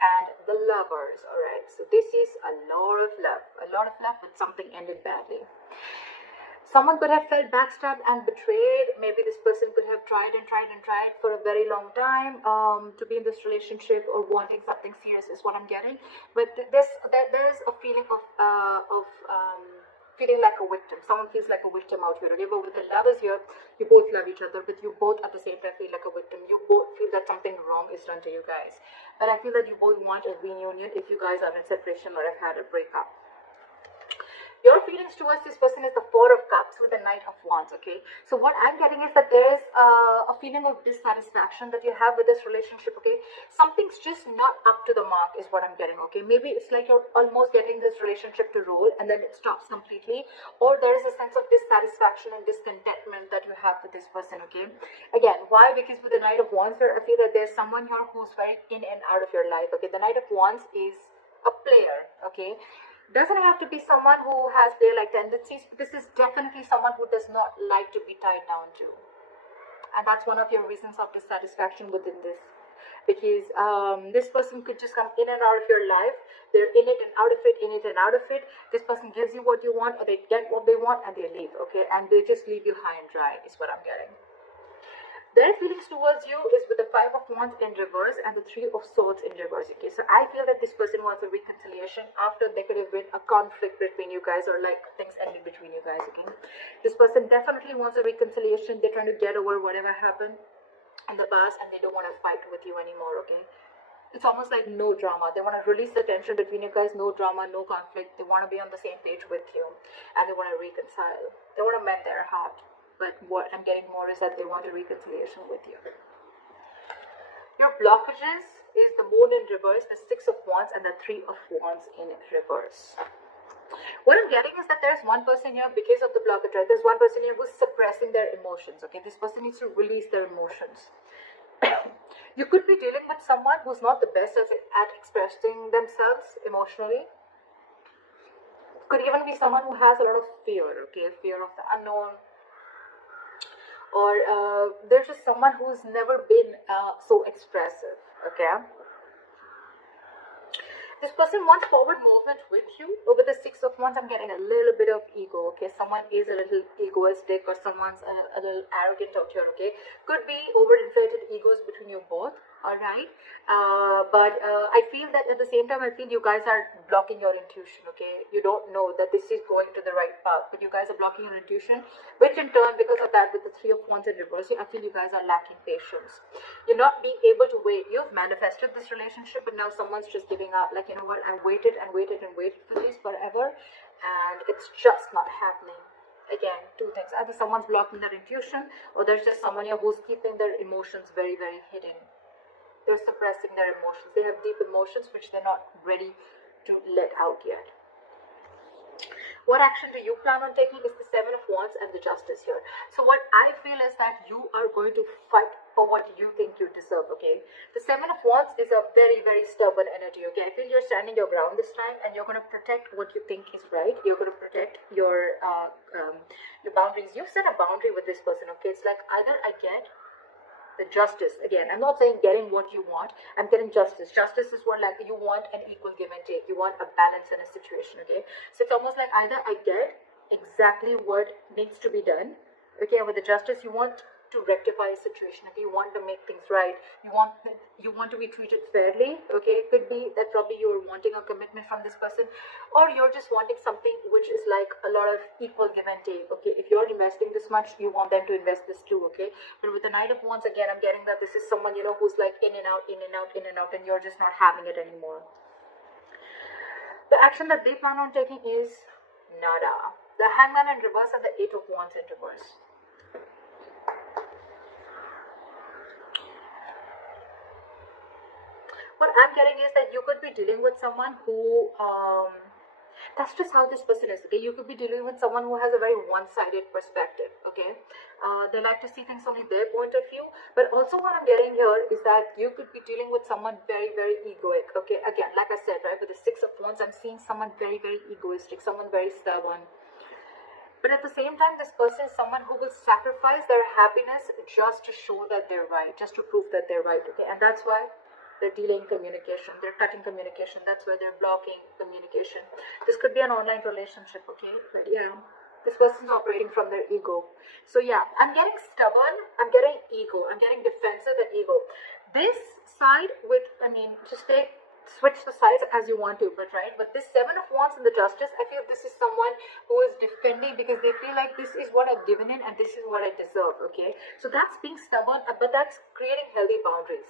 and the Lovers. All right, so this is a lot of love, but something ended badly. Someone could have felt backstabbed and betrayed. Maybe this person could have tried and tried and tried for a very long time to be in this relationship or wanting something serious is what I'm getting. But there is a feeling of feeling like a victim. Someone feels like a victim out here. Okay, but with the Lovers here, you both love each other, but you both at the same time feel like a victim. You both feel that something wrong is done to you guys. But I feel that you both want a reunion if you guys are in separation or have had a breakup. Your feelings towards this person is the Four of Cups with the Knight of Wands, okay? So what I'm getting is that there is a feeling of dissatisfaction that you have with this relationship, okay? Something's just not up to the mark is what I'm getting, okay? Maybe it's like you're almost getting this relationship to roll and then it stops completely, or there is a sense of dissatisfaction and discontentment that you have with this person, okay? Again, why? Because with the Knight of Wands here, I feel that there's someone here who's very in and out of your life, okay? The Knight of Wands is a player, okay? Doesn't have to be someone who has player-like tendencies, but this is definitely someone who does not like to be tied down to. And that's one of your reasons of dissatisfaction within this. Because this person could just come in and out of your life. They're in it and out of it, in it and out of it. This person gives you what you want, or they get what they want, and they leave, okay? And they just leave you high and dry, is what I'm getting. Their feelings towards you is with the Five of Wands in reverse and the Three of Swords in reverse, okay? So I feel that this person wants a reconciliation after there could have been a conflict between you guys, or like things ended between you guys, okay? This person definitely wants a reconciliation. They're trying to get over whatever happened in the past and they don't want to fight with you anymore, okay? It's almost like no drama. They want to release the tension between you guys, no drama, no conflict. They want to be on the same page with you and they want to reconcile. They want to mend their heart. But what I'm getting more is that they want a reconciliation with you. Your blockages is the Moon in reverse, the Six of Wands, and the Three of Wands in reverse. What I'm getting is that there's one person here because of the blockage, right? There's one person here who's suppressing their emotions, okay? This person needs to release their emotions. You could be dealing with someone who's not the best at expressing themselves emotionally. Could even be someone who has a lot of fear, okay? Fear of the unknown. Or there's just someone who's never been so expressive, okay? This person wants forward movement with you. Over the Six of Wands, I'm getting a little bit of ego, okay? Someone is a little egoistic or someone's a little arrogant out here, okay? Could be overinflated egos between you both, all right? But I feel that at the same time, I feel you guys are blocking your intuition, okay? You don't know that this is going to the right path, but you guys are blocking your intuition, which in turn, because of that, with the Three of Wands in reverse, I feel you guys are lacking patience. You're not being able to wait. You've manifested this relationship, but now someone's just giving up. Like, you know what, I waited and waited and waited for this forever, and it's just not happening. Again, two things. Either someone's blocking their intuition, or there's just someone here who's keeping their emotions very, very hidden. They're suppressing their emotions. They have deep emotions which they're not ready to let out yet. What action do you plan on taking is the Seven of Wands and the Justice here. So what I feel is that you are going to fight for what you think you deserve, okay? The Seven of Wands is a very, very stubborn energy, okay? I feel you're standing your ground this time and you're going to protect what you think is right. You're going to protect your boundaries. You've set a boundary with this person, okay? It's like either I get the justice. Again, I'm not saying getting what you want. I'm getting justice. Justice is what, like, you want an equal give and take. You want a balance in a situation, okay? So it's almost like either I get exactly what needs to be done, okay? And with the justice, you want to rectify a situation, okay? You want to make things right. You want to be treated fairly, okay? It could be that probably you're wanting a commitment from this person, or you're just wanting something which is like a lot of equal give and take, okay? If you're investing this much, you want them to invest this too, okay? But with the Knight of Wands, again, I'm getting that this is someone, you know, who's like in and out, in and out, in and out, and you're just not having it anymore. The action that they plan on taking is nada. The Hangman in reverse and the Eight of Wands in reverse. What I'm getting is that you could be dealing with someone who, that's just how this person is, okay? You could be dealing with someone who has a very one-sided perspective, okay? They like to see things only their point of view, but also what I'm getting here is that you could be dealing with someone very, very egoic, okay? Again, like I said, right, with the Six of Wands, I'm seeing someone very, very egoistic, someone very stubborn. But at the same time, this person is someone who will sacrifice their happiness just to show that they're right, just to prove that they're right, okay? And that's why they're delaying communication, they're cutting communication. That's why they're blocking communication. This could be an online relationship, okay? But yeah, this person's operating from their ego. So yeah, I'm getting stubborn, I'm getting ego, I'm getting defensive and ego. This side with, I mean, just switch the sides as you want to, but this Seven of Wands and the Justice, I feel this is someone who is defending because they feel like this is what I've given in and this is what I deserve, okay? So that's being stubborn, but that's creating healthy boundaries.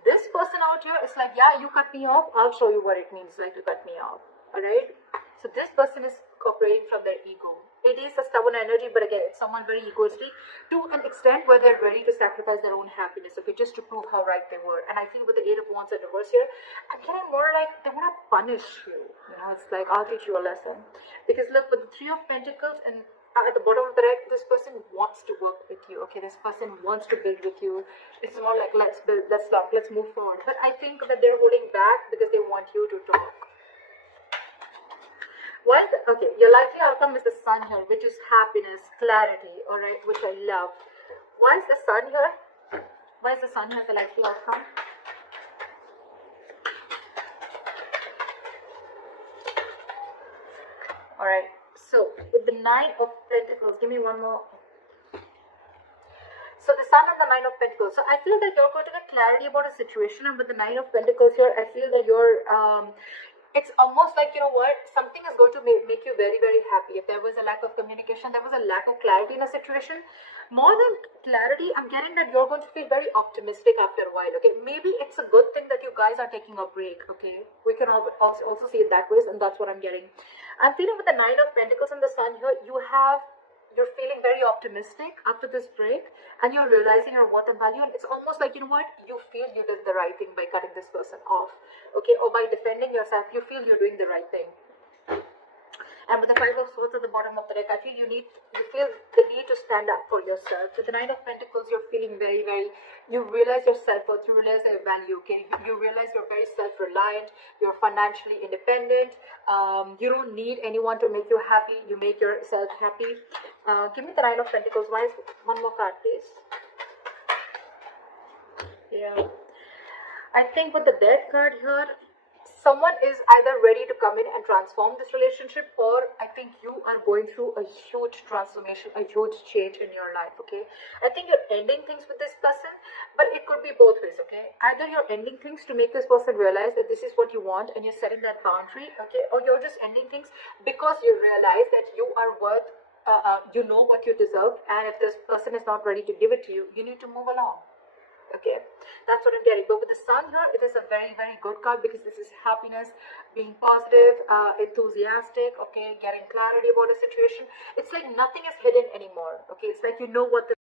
This person out here is like, yeah, you cut me off, I'll show you what it means like to cut me off, all right? So this person is operating from their ego. It is a stubborn energy, but again, it's someone very egoistic to an extent where they're ready to sacrifice their own happiness, okay, just to prove how right they were. And I feel with the Eight of Wands and reverse here, I'm getting more like they want to punish you. You know, it's like, I'll teach you a lesson. Because look, with the Three of Pentacles and at the bottom of the deck, this person wants to work with you, okay? This person wants to build with you. It's more like, let's build, let's talk, let's move forward. But I think that they're holding back because they want you to talk. Why is okay, your likely outcome is the Sun here, which is happiness, clarity, all right, which I love. Why is the Sun here? Why is the Sun here the likely outcome? All right, so with the Nine of Pentacles, give me one more. So the Sun and the Nine of Pentacles. So I feel that you're going to get clarity about a situation, and with the Nine of Pentacles here, I feel that you're it's almost like, you know what, something is going to make you very, very happy. If there was a lack of communication, there was a lack of clarity in a situation. More than clarity, I'm getting that you're going to feel very optimistic after a while, okay? Maybe it's a good thing that you guys are taking a break, okay? We can also see it that way, and that's what I'm getting. I'm feeling with the Nine of Pentacles and the Sun here, you're feeling very optimistic after this break, and you're realizing your worth and value, and it's almost like, you know what, you feel you did the right thing by cutting this person off, okay, or by defending yourself, you feel you're doing the right thing. And with the Five of Swords at the bottom of the deck, I feel you feel the need to stand up for yourself. With the Nine of Pentacles, you're feeling very, very, you realize your self-worth, you realize your value, okay? You realize you're very self-reliant, you're financially independent, you don't need anyone to make you happy, you make yourself happy. Give me the Nine of Pentacles. Why is one more card, please? Yeah. I think with the Death card here, someone is either ready to come in and transform this relationship, or I think you are going through a huge transformation, a huge change in your life, okay? I think you're ending things with this person, but it could be both ways, okay? Either you're ending things to make this person realize that this is what you want and you're setting that boundary, okay? Or you're just ending things because you realize that you are worth, you know what you deserve, and if this person is not ready to give it to you, you need to move along. Okay, that's what I'm getting. But with the Sun here, it is a very, very good card because this is happiness, being positive, enthusiastic, okay, getting clarity about a situation. It's like nothing is hidden anymore, okay? It's like you know what the